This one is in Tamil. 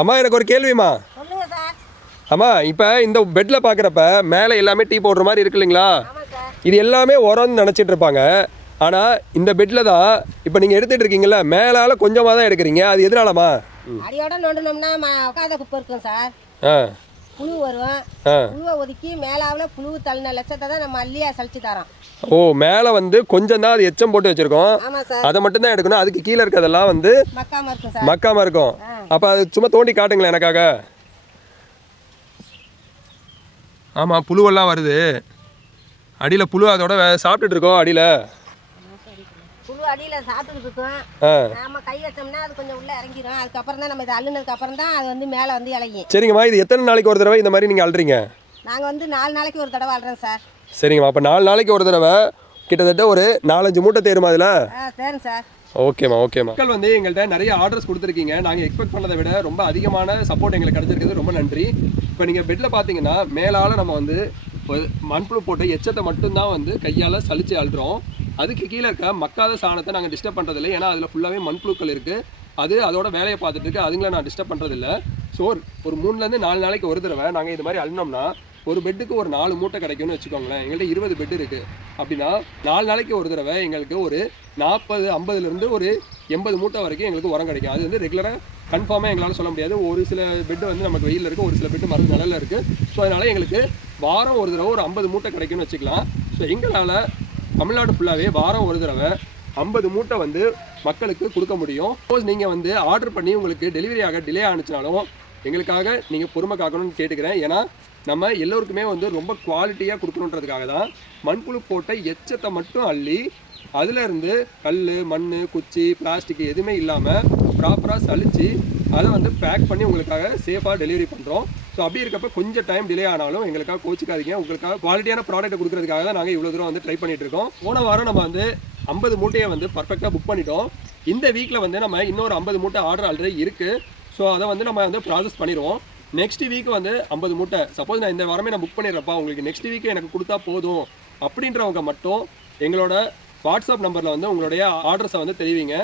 அம்மா எனக்கு ஒரு கேள்விம்மா. சொல்லுங்க சார். அம்மா இப்போ இந்த பெட்டில் பார்க்குறப்ப மேலே எல்லாமே டீ பவுடர் மாதிரி இருக்கு இல்லைங்களா? ஆமாம் சார். இது எல்லாமே உரம்னு நினச்சிட்டு இருப்பாங்க. ஆனால் இந்த பெட்டில் தான் இப்போ நீங்கள் எடுத்துகிட்டு இருக்கீங்களா, மேலால் கொஞ்சமாக தான் எடுக்கிறீங்க. அது எதனாலம்மா? அடியோட நோண்டினோம்னா உட்காத குப்பை இருக்கும் சார். ஆ புழு வரும். புழுவை ஒதுக்கி மேலாவில் புழு தள்ளின லட்சத்தை தான் நம்ம அள்ளியாக சளிச்சு தரோம். ஓ, மேலே வந்து கொஞ்சம் தான் அது எச்சம் போட்டு வச்சுருக்கோம். ஆமாம் சார். அதை மட்டும் தான் எடுக்கணும். அதுக்கு கீழே இருக்கிறதெல்லாம் வந்து மக்காமல் இருக்கும் சார். மக்காமல் இருக்கும். அப்போ அது சும்மா தோண்டி காட்டுங்களேன் எனக்காக. ஆமாம், புழுவெல்லாம் வருது அடியில். புழு அதோட சாப்பிட்டுட்டு இருக்கோம் அடியில். புழு அடியில் சாப்பிட்டுட்டு இருக்கும். நாம கை வச்சோம்னா அது கொஞ்சம் உள்ளே இறங்கிடும். அதுக்கப்புறம் தான் நம்ம இது அள்ளுனதுக்கு அப்புறம் தான் அது வந்து மேலே வந்து இறங்கி. சரிங்கம்மா, இது எத்தனை நாளைக்கு ஒரு தடவை இந்த மாதிரி நீங்கள் அள்ளுறீங்க? நாங்கள் வந்து 4 நாளைக்கு ஒரு தடவை அள்ளுறோம் சார். சரிங்கம்மா, அப்போ 4 நாளைக்கு ஒரு தடவை கிட்டத்தட்ட ஒரு 4-5 மூட்டை தேருமா அதில்? சரிங்க சார். ஓகேம்மா. மக்கள் வந்து எங்கள்கிட்ட நிறைய ஆர்டர்ஸ் கொடுத்துருக்கீங்க. நாங்கள் எக்ஸ்பெக்ட் பண்ணதை விட ரொம்ப அதிகமான சப்போர்ட் எங்களுக்கு கிடச்சிருக்குது. ரொம்ப நன்றி. இப்போ நீங்கள் பெட்டில் பார்த்தீங்கன்னா மேலால் நம்ம வந்து மண்புழு போட்டு எச்சத்தை மட்டும்தான் வந்து கையால் சலிச்சு அள்ளுறோம். அதுக்கு கீழே இருக்க மக்காத சாணத்தை நாங்கள் டிஸ்டர்ப் பண்ணுறதில்லை. ஏன்னா அதில் ஃபுல்லாகவே மண்புழுக்கள் இருக்குது. அது அதோட வேலையை பார்த்துட்டு இருக்கு. அதுங்களை நான் டிஸ்டர்ப் பண்ணுறதில்ல. ஸோ ஒரு 3-4 நாளைக்கு ஒரு தடவை நாங்கள் இது மாதிரி அள்ளினோம்னா ஒரு பெட்டுக்கு ஒரு 4 மூட்டை கிடைக்கும்னு வச்சுக்கோங்களேன். எங்கள்கிட்ட 20 பெட்டு இருக்குது. அப்படின்னா 4 நாளைக்கு ஒரு தடவை எங்களுக்கு ஒரு 40-50லேருந்து ஒரு 80 மூட்டை வரைக்கும் எங்களுக்கு உரம் கிடைக்கும். அது வந்து ரெகுலராக கன்ஃபார்மாக எங்களால் சொல்ல முடியாது. ஒரு சில பெட்டு வந்து நமக்கு வெயிலில் இருக்குது, ஒரு சில பெட்டு மருந்து நிழலில் இருக்குது. ஸோ அதனால் எங்களுக்கு வாரம் ஒரு தடவை ஒரு 50 மூட்டை கிடைக்கும்னு வச்சுக்கலாம். ஸோ எங்களால் தமிழ்நாடு ஃபுல்லாகவே வாரம் ஒரு தடவை 50 மூட்டை வந்து மக்களுக்கு கொடுக்க முடியும். சப்போஸ் நீங்கள் வந்து ஆர்டர் பண்ணி உங்களுக்கு டெலிவரி ஆக டிலே ஆனிச்சுனாலும் எங்களுக்காக நீங்கள் பொறுமை காக்கணும்னு கேட்டுக்கிறேன். ஏன்னா நம்ம எல்லோருக்குமே வந்து ரொம்ப குவாலிட்டியாக கொடுக்கணுன்றதுக்காக தான் மண்புழு போட்ட எச்சத்தை மட்டும் அள்ளி அதிலேருந்து கல், மண், குச்சி, பிளாஸ்டிக் எதுவுமே இல்லாமல் ப்ராப்பராக சலித்து அதை வந்து பேக் பண்ணி உங்களுக்காக சேஃபாக டெலிவரி பண்ணுறோம். ஸோ அப்படி இருக்கப்போ கொஞ்சம் டைம் டிலே ஆனாலும் எங்களுக்காக கோச்சிக்காதீங்க. உங்களுக்காக குவாலிட்டியான ப்ராடக்ட்டை கொடுக்குறதுக்காக தான் நாங்கள் இவ்வளோ தூரம் வந்து ட்ரை பண்ணிட்டு இருக்கோம். போன வாரம் நம்ம வந்து 50 மூட்டையை வந்து பர்ஃபெக்டாக புக் பண்ணிட்டோம். இந்த வீக்கில் வந்து நம்ம இன்னொரு 50 மூட்டை ஆர்டர் ஆல்ரெடி இருக்குது. ஸோ அதை வந்து நம்ம வந்து ப்ராசஸ் பண்ணிடுவோம். நெக்ஸ்ட் வீக் வந்து 50 மூட்டை. சப்போஸ் நான் இந்த வாரமே நான் புக் பண்ணிடுறப்பா, உங்களுக்கு நெக்ஸ்ட் வீக்கு எனக்கு கொடுத்தா போதும் அப்படின்றவங்க மட்டும் எங்களோட வாட்ஸ்அப் நம்பரில் வந்து உங்களுடைய ஆர்டர்ஸை வந்து தெரிவிங்க.